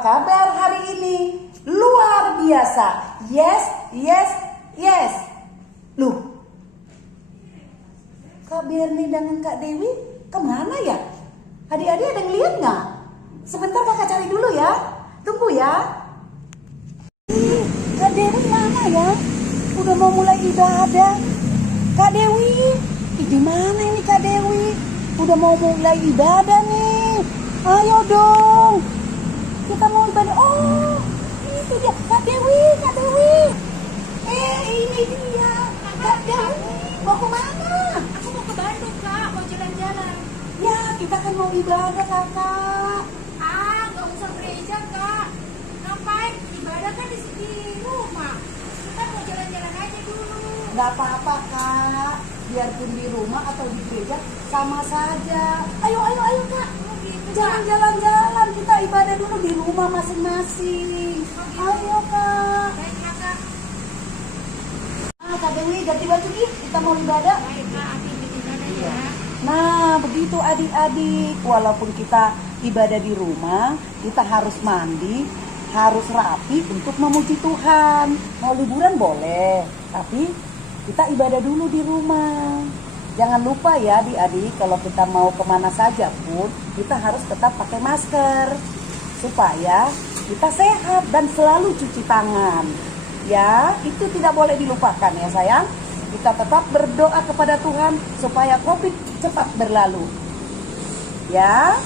kabar hari ini? Luar biasa. Yes, yes, yes. Loh, Kak Berni dan Kak Dewi kemana ya? Adik-adik ada yang lihat nggak? Sebentar kakak cari dulu ya. Tunggu ya. Kak Dewi mana ya? Udah mau mulai ibadah. Kak Dewi, di mana ini Kak Dewi? Udah mau mulai ibadah nih. Ayo dong. Kita mau ibadah. Oh, itu dia Kak Dewi, Kak Dewi. Ini dia Kak Dewi. Mau kemana? Aku mau ke Bandung, Kak. Mau jalan-jalan. Ya, kita kan mau ibadah kakak. Nggak usah gereja, Kak. Ngapain? Ibadah kan di rumah. Kita mau jalan-jalan aja dulu. Gak apa-apa kak. Biarpun di rumah atau di gereja sama saja. Ayo kak. Oh, gitu, Jangan Kak. jalan-jalan. Kita ibadah dulu di rumah masing-masing. Oh, gitu. Ayo kak. Baik, Kak. Kak Dewi ganti baju Ki. Kita mau ibadah. Baik, Kak. Aku ikut ibadah ya. Nah, begitu adik-adik. Walaupun kita ibadah di rumah, kita harus mandi, harus rapi untuk memuji Tuhan. Mau liburan boleh, tapi kita ibadah dulu di rumah. Jangan lupa ya adik-adik, kalau kita mau kemana saja pun, kita harus tetap pakai masker. Supaya kita sehat dan selalu cuci tangan. Ya, itu tidak boleh dilupakan ya sayang. Kita tetap berdoa kepada Tuhan supaya COVID cepat berlalu. Ya.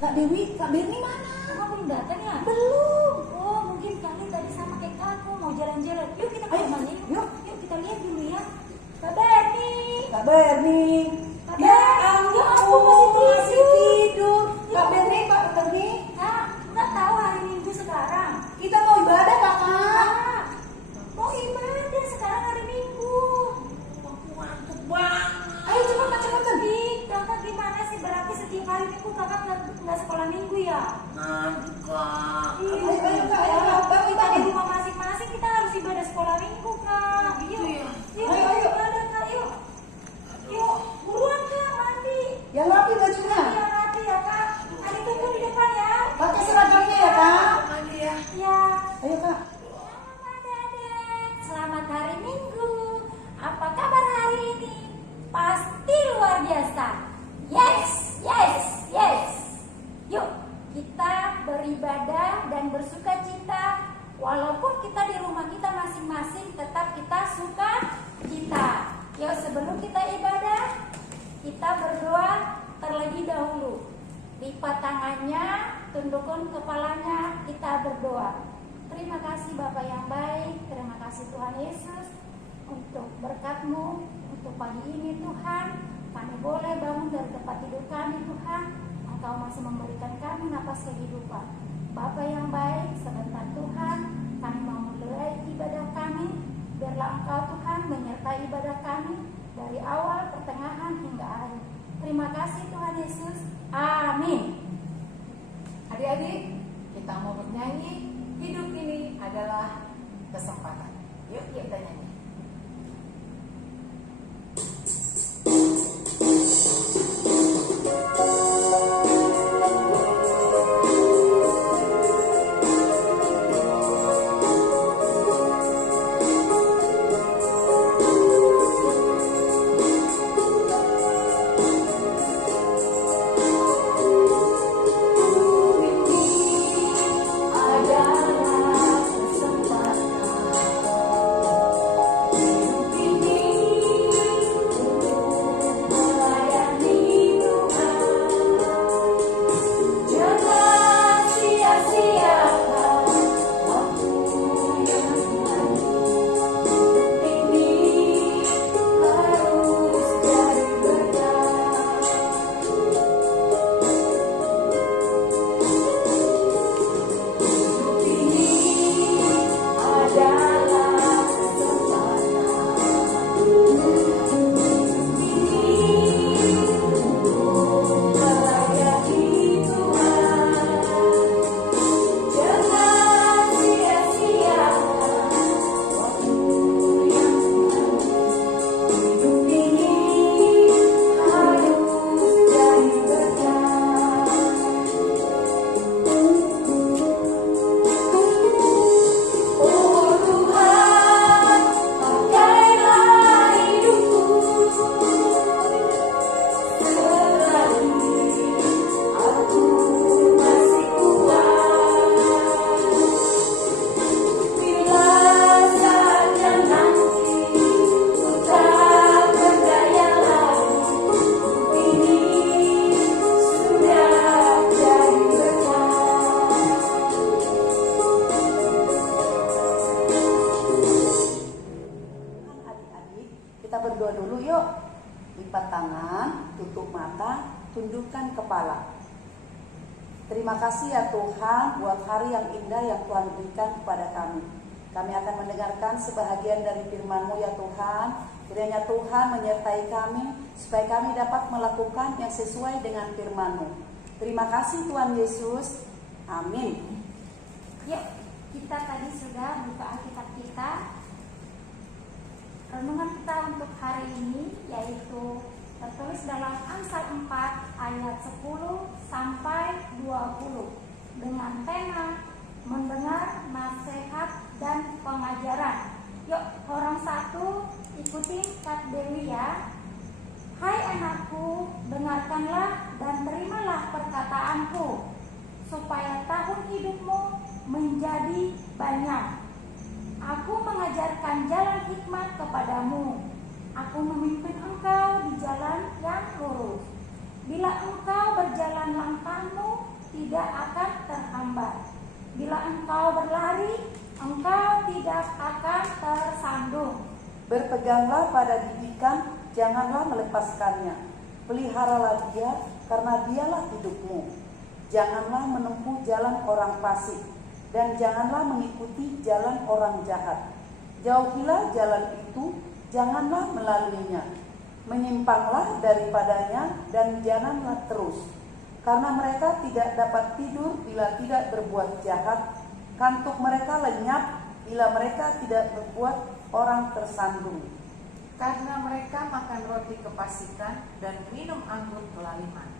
Kak Dewi, Kak Berni mana? Kamu belum datang ya? Belum. Oh, mungkin kalian tadi sama kayak aku mau jalan-jalan. Yuk kita ke Ayo, rumahnya. yuk. Yuk kita lihat dulu ya. Kak Berni. Kak Berni. Kak Ya Berni. Ya ampun, ampun, masih tidur. Kak Berni, Kak Berni. Kak, nggak tahu hari Minggu sekarang. Kita mau ibadah kakak. Kak, mau ibadah sekarang hari Minggu. Aku ngantuk banget. Ayo cepat. Kakak gimana sih? Berarti setiap hari Minggu kakak nggak sekolah Minggu ya? Ngantuk kak. Ayo, Kak, ayo, Kalau kita di bangun. rumah masing-masing kita harus ibadah sekolah Minggu, Kak. Yuk, ya? yuk, Ayo. ibadah, Kak. Yuk, buruan Kak, mandi. Yang rapi bajunya. Iya, nanti ya Kak. Adik tunggu di depan ya. Pakai seragamnya ya kak. Mandi ya. Ya. Ayo kak. Selamat Adik. Selamat hari Minggu. Apa kabar hari ini? Pasti luar biasa. Yes. Yuk, kita beribadah dan bersuka cita. Walaupun kita di rumah kita masing-masing, tetap kita suka cita. Yuk, sebelum kita ibadah, kita berdoa terlebih dahulu. Lipat tangannya, tundukkan kepalanya, kita berdoa. Terima kasih Bapak yang baik, terima kasih Tuhan Yesus untuk berkat-Mu, untuk pagi ini Tuhan. Kami boleh bangun dari tempat tidur kami Tuhan. Engkau masih memberikan kami napas kehidupan. Bapa yang baik, sebentar Tuhan, kami mau mulai ibadah kami. Biarlah Engkau Tuhan menyertai ibadah kami dari awal, pertengahan hingga akhir. Terima kasih Tuhan Yesus. Amin. Adik-adik, kita mau bernyanyi. Hidup ini adalah kesempatan. Yuk kita nyanyi. Adalah kesempatan Kita berdoa dulu yuk. Lipat tangan, tutup mata, tundukkan kepala. Terima kasih ya Tuhan buat hari yang indah yang Tuhan berikan kepada kami. Kami akan mendengarkan sebahagian dari firman-Mu ya Tuhan. Kiranya Tuhan menyertai kami supaya kami dapat melakukan yang sesuai dengan firman-Mu. Terima kasih Tuhan Yesus. Amin. Yuk, kita tadi sudah buka Alkitab kita. Renungan kita untuk hari ini yaitu tertulis dalam Amsal 4 ayat 10 sampai 20 dengan tema mendengar nasihat dan pengajaran. Yuk, orang satu ikuti Kak Dewi ya. Hai anakku, dengarkanlah dan terimalah perkataanku, supaya tahun hidupmu menjadi banyak. Aku mengajarkan jalan hikmat kepadamu. Aku memimpin engkau di jalan yang lurus. Bila engkau berjalan langkahmu tidak akan terhambat. Bila engkau berlari, engkau tidak akan tersandung. Berpeganglah pada didikan, janganlah melepaskannya. Peliharalah dia, karena dialah hidupmu. Janganlah menempuh jalan orang fasik, dan janganlah mengikuti jalan orang jahat. Jauhilah jalan itu, janganlah melaluinya. Menyimpanglah daripadanya, dan janganlah terus. Karena mereka tidak dapat tidur bila tidak berbuat jahat. Kantuk mereka lenyap bila mereka tidak berbuat orang tersandung. Karena mereka makan roti kefasikan dan minum anggur kelaliman.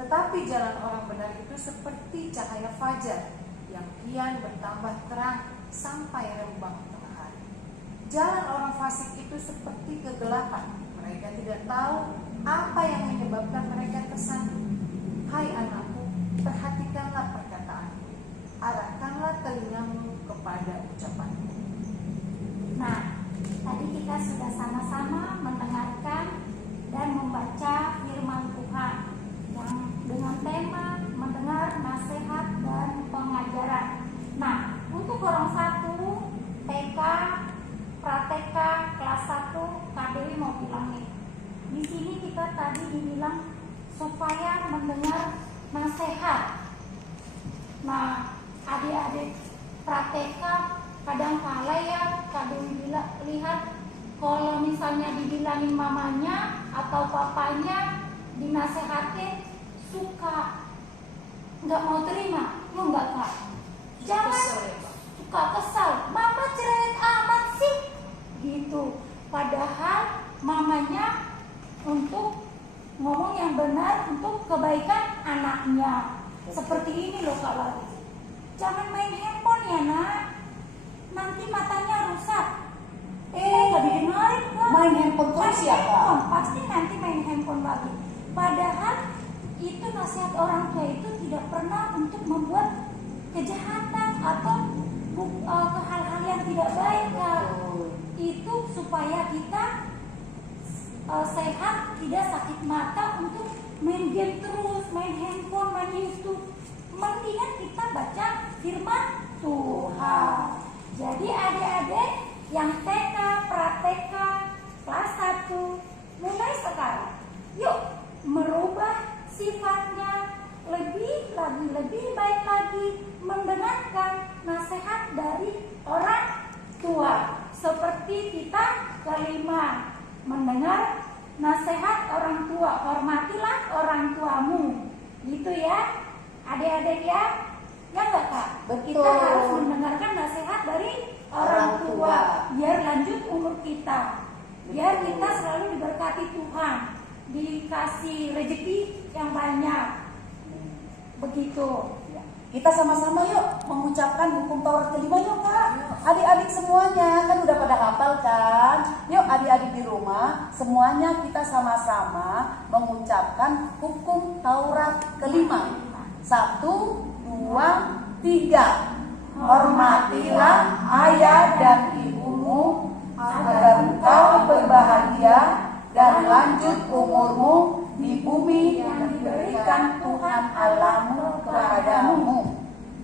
Tetapi jalan orang benar itu seperti cahaya fajar yang kian bertambah terang sampai rembang tengah hari. Jalan orang fasik itu seperti kegelapan. Mereka tidak tahu apa yang menyebabkan mereka tersandung. Hai anakku, perhatikanlah perkataanku. Arahkanlah telingamu kepada ucapanku. Nah, tadi kita sudah sama-sama mendengarkan dan membaca firman Tuhan yang dengan tema mendengar nasihat dan pengajaran. Nah, untuk orang satu TK, Prateka kelas 1, Kak Dewi mau bilang nih. Di sini kita tadi dibilang supaya mendengar nasihat. Nah, adik-adik Prateka kadang kala ya Kak Dewi lihat kalau misalnya dibilangin mamanya atau papanya dinasehatin suka nggak mau terima, ya enggak Kak? Jangan suka kesal, mama cerewet amat sih gitu. Padahal mamanya untuk ngomong yang benar untuk kebaikan anaknya. Seperti ini loh Kak Lari. Jangan main handphone ya nak, nanti matanya rusak. Nggak didengarin Kak. Main handphone terus ya Kak? Pasti nanti main handphone lagi. Padahal itu nasihat orang tua itu tidak pernah untuk membuat kejahatan atau ke hal-hal yang tidak baik Kak. Itu supaya kita sehat, tidak sakit mata untuk main game terus, main handphone, main YouTube. Mendingan kita baca firman Tuhan. Jadi adik-adik yang TK, Prateka, kelas 1, mulai sekarang yuk merubah sifatnya lebih baik lagi, mendengarkan nasihat dari orang tua. Seperti kita kelima, mendengar nasihat orang tua, hormatilah orang tuamu. Gitu ya adik-adik ya. Ya enggak Kak? Betul. Kita harus mendengarkan nasihat dari orang tua biar lanjut umur kita. Biar kita selalu diberkati Tuhan, dikasih rezeki yang banyak. Begitu. Kita sama-sama yuk mengucapkan hukum Taurat kelima yuk Kak. Adik-adik semuanya kan udah pada hafal kan. Yuk adik-adik di rumah semuanya kita sama-sama mengucapkan hukum Taurat kelima. 1, 2, 3. Hormatilah ayah dan ibumu agar engkau berbahagia dan lanjut umurmu di bumi yang diberikan Tuhan Allahmu kepadamu.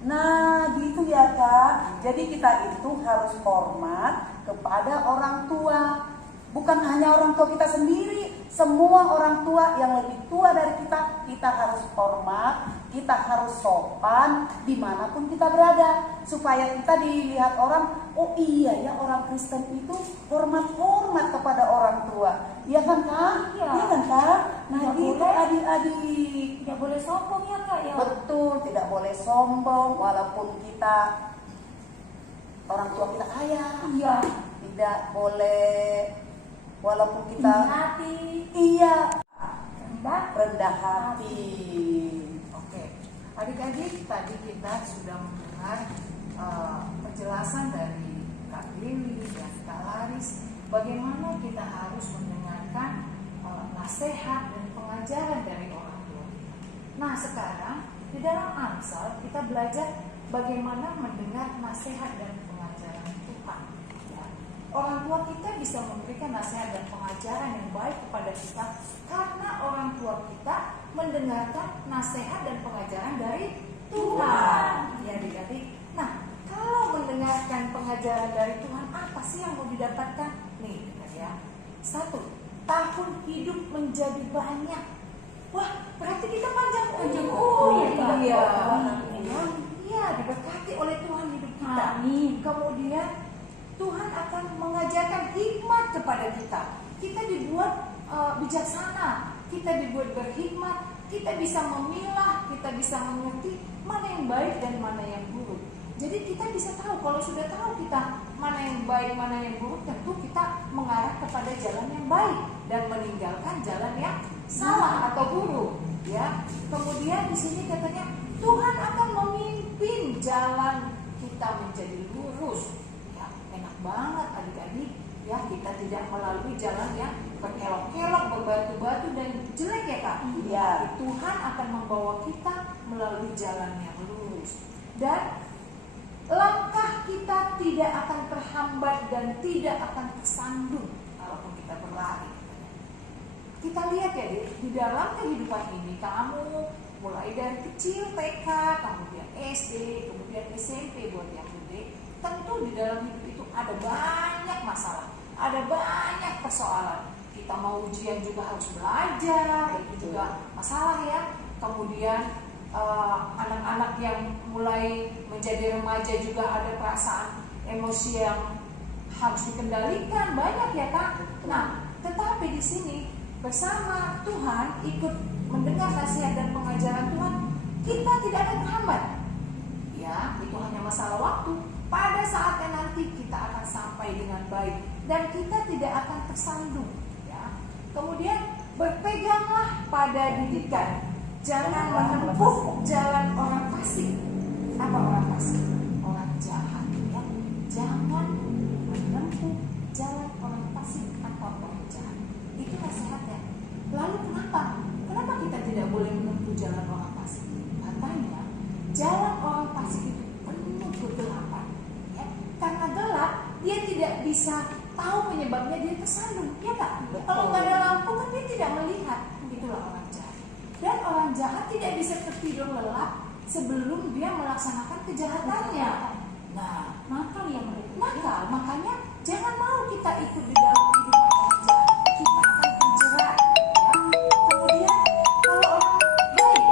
Nah gitu ya Kak. Jadi kita itu harus hormat kepada orang tua. Bukan hanya orang tua kita sendiri, semua orang tua yang lebih tua dari kita harus hormat, kita harus sopan dimanapun kita berada, supaya kita dilihat orang, oh iya ya orang Kristen itu hormat kepada orang tua, iya kan Kak? Iya. Iya kan Kak? Nah Tidak gitu boleh. adik-adik. Tidak boleh sombong ya Kak ya. Betul, tidak boleh sombong walaupun kita orang tua kita kaya. Iya. Tidak boleh walaupun Tinggi kita hati, iya rendah hati. Oke, adik-adik, tadi kita sudah mendengar penjelasan dari Kak Lili dan Kak Laris bagaimana kita harus mendengarkan nasihat dan pengajaran dari orang tua kita. Nah sekarang di dalam Amsal kita belajar bagaimana mendengar nasihat dan pengajaran Tuhan. Ya. Orang tua kita bisa memberikan nasihat dan pengajaran yang baik kepada kita karena orang tua kita mendengarkan nasihat dan pengajaran dari Tuhan. Ya adik-adik. Nah, kalau mendengarkan pengajaran dari Tuhan, apa sih yang mau didapatkan? Nih, ya. 1. Tahun hidup menjadi banyak. Wah, berarti kita panjang umur. Iya. Iya, diberkati oleh Tuhan hidup kita. Amin. Kemudian Tuhan akan mengajarkan hikmat kepada kita. Kita dibuat bijaksana, kita dibuat berhikmat, kita bisa memilah, kita bisa mengerti mana yang baik dan mana yang buruk. Jadi kita bisa tahu, kalau sudah tahu kita mana yang baik, mana yang buruk, tentu kita mengarah kepada jalan yang baik dan meninggalkan jalan yang salah atau buruk. Ya. Kemudian di sini katanya Tuhan akan memimpin jalan kita menjadi lurus. Ya, enak banget adik-adik. Ya, kita tidak melalui jalan yang berkelok-kelok, berbatu-batu dan jelek ya Kak. Iya. Tuhan akan membawa kita melalui jalan yang lurus. Dan langkah kita tidak akan terhambat dan tidak akan tersandung kalaupun kita berlari. Kita lihat ya di dalam kehidupan ini kamu mulai dari kecil TK, kemudian SD, kemudian SMP buat yang gede, tentu di dalam hidup itu ada banyak masalah, ada banyak persoalan. Kita mau ujian juga harus belajar, itu juga masalah ya. Kemudian anak-anak yang mulai menjadi remaja juga ada perasaan emosi yang harus dikendalikan, banyak ya Kak. Nah, tetapi di sini bersama Tuhan ikut mendengar nasihat dan pengajaran Tuhan, kita tidak akan terhambat. Ya, itu hanya masalah waktu. Pada saatnya nanti kita akan sampai dengan baik dan kita tidak akan tersandung. Ya. Kemudian berpeganglah pada didikan. Jangan menempuh jalan orang fasik. Apa orang fasik? Orang jahat. Ya. Jangan menempuh jalan orang fasik atau orang jahat. Itu nasihatnya. Lalu kenapa? Kenapa kita tidak boleh menempuh jalan orang fasik? Katanya jalan orang fasik itu penuh kegelapan. Ya. Karena gelap, dia tidak bisa tahu penyebabnya, dia tersandung. Ya Kak? Kalau nggak ada lampu kan dia tidak melihat. Itulah orang jahat. Dan orang jahat tidak bisa tertidur lelap sebelum dia melaksanakan kejahatannya. Nah, makanya jangan mau kita ikut di dalam kehidupan orang jahat. Kita akan terjerat. Ya. Kemudian kalau orang baik,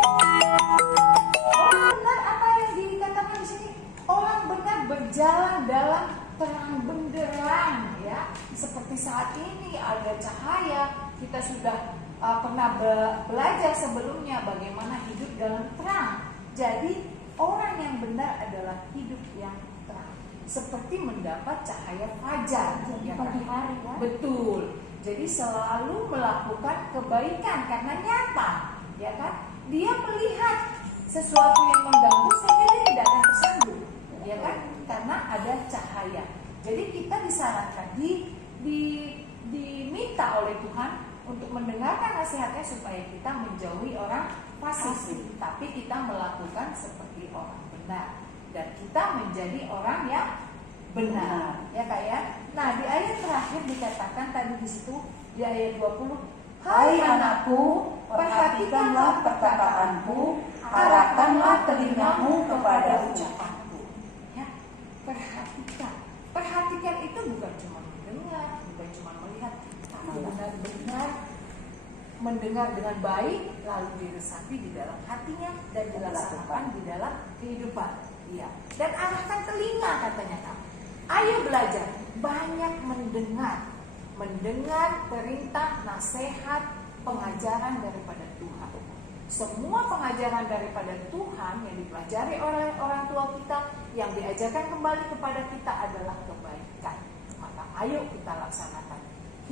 orang benar apa yang dikatakan di sini? Orang benar berjalan dalam terang benderang, ya. Seperti saat ini ada cahaya, kita sudah pernah belajar sebelumnya bagaimana hidup dalam terang. Jadi orang yang benar adalah hidup yang terang, seperti mendapat cahaya fajar. Jadi Ya kan? pagi hari ya. Betul. Jadi selalu melakukan kebaikan karena nyata, ya kan? Dia melihat sesuatu yang mengganggu sehingga dia tidak akan tersandung, ya kan? Karena ada cahaya. Jadi kita disarankan diminta oleh Tuhan untuk mendengarkan nasihatnya supaya kita menjauhi orang fasik, tapi kita melakukan seperti orang benar dan kita menjadi orang yang benar, ya Kak ya. Nah, di ayat terakhir dikatakan tadi di situ di ayat 20, Hai anakku, perhatikanlah perkataanku, arahkanlah telingamu kepada ucapanku. Ya, perhatikan. Perhatikan itu bukan cuma mendengar, bukan cuma melihat, tapi benar-benar mendengar dengan baik, lalu diresapi di dalam hatinya dan dilaksanakan di dalam kehidupan. Iya. Dan arahkan telinga katanya Kak. Ayo belajar banyak mendengar perintah, nasihat, pengajaran daripada Tuhan. Semua pengajaran daripada Tuhan yang dipelajari oleh orang tua kita, yang diajarkan kembali kepada kita adalah kebaikan. Maka ayo kita laksanakan.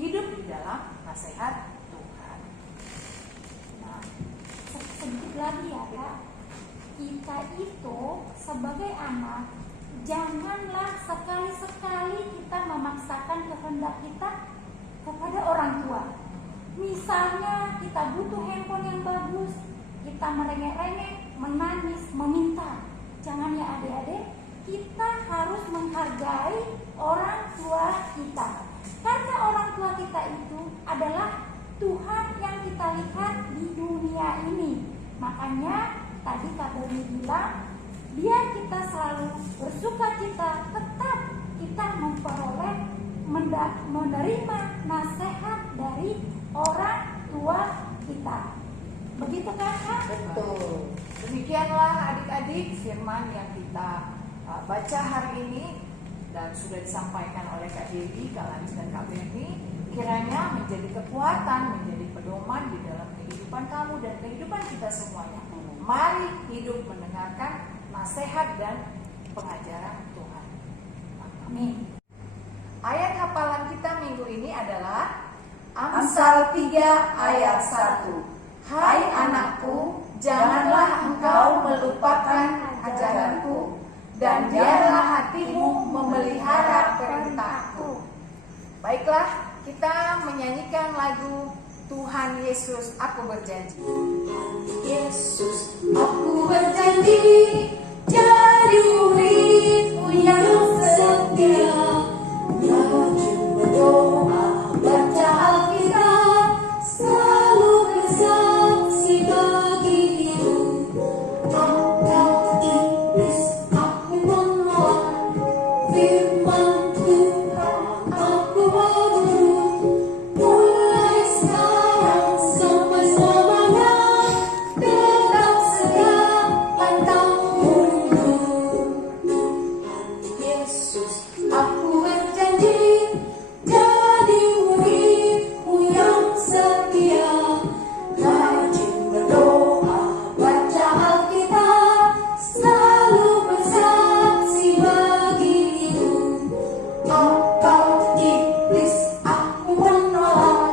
Hidup di dalam nasihat Tuhan. Nah, Sedikit lagi ya Kak, kita itu sebagai anak, janganlah sekali-sekali kita memaksakan kehendak kita kepada orang tua. Misalnya kita butuh handphone yang bagus, kita merengek-rengek, menangis, meminta. Jangan ya adik-adik, kita harus menghargai orang tua kita. Karena orang tua kita itu adalah Tuhan yang kita lihat di dunia ini. Makanya tadi Kak Doni bilang, biar kita selalu bersuka cita, tetap kita memperoleh menerima nasihat dari orang tua kita. Begitu kan Kak? betul. Demikianlah adik-adik firman yang kita baca hari ini dan sudah disampaikan oleh Kak Dewi, Kak Lanis dan Kak Beni. Kiranya menjadi kekuatan, menjadi pedoman di dalam kehidupan kamu dan kehidupan kita semuanya. Mari hidup mendengarkan nasihat dan pengajaran Tuhan. Amin. Ayat hafalan kita minggu ini adalah Amsal 3 ayat 1. Hai anakku, janganlah engkau melupakan ajaranku, dan biarlah hatimu memelihara perintahku. Baiklah, kita menyanyikan lagu Tuhan Yesus, aku berjanji. Yesus, aku berjanji jadi muridmu yang setia. Rajin berdoa, baca Alkitab, selalu bersaksi bagi hidup. Angkat iblis, aku menolak firman Tuhan, aku berdoa. Mulai sekarang sampai selamanya, tetap setia pantang mundur. Yesus, aku berjanji jadi muridmu yang setia. Rajin berdoa, baca Alkitab, selalu bersaksi bagi hidup. Akal iblis aku menolak,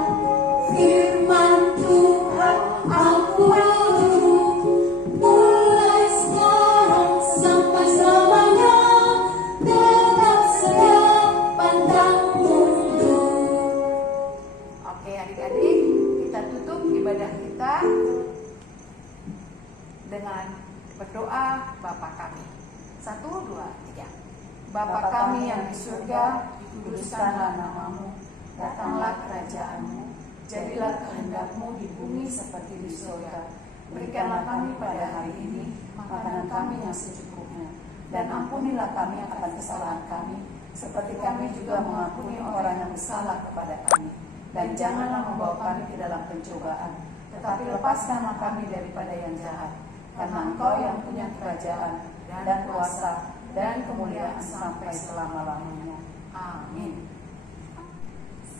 firman Tuhan aku berdoa. Mulai sekarang sampai selamanya, tetap setia pantang mundur. Oke adik-adik, kita tutup ibadah kita dengan berdoa Bapa kami. 1, 2, 3. Bapa kami yang di surga, dikuduskanlah namamu, datanglah kerajaanmu, jadilah kehendakmu di bumi seperti di surga. Berikanlah kami pada hari ini makanan kami yang secukupnya, dan ampunilah kami akan kesalahan kami, seperti kami juga mengampuni orang yang bersalah kepada kami. Dan janganlah membawa kami ke dalam pencobaan, tetapi lepaskanlah kami daripada yang jahat. Karena Engkau yang punya kerajaan dan kuasa dan kemuliaan sampai selama-lamanya. Amin.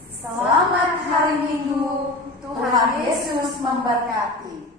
Selamat hari Minggu. Tuhan Yesus memberkati.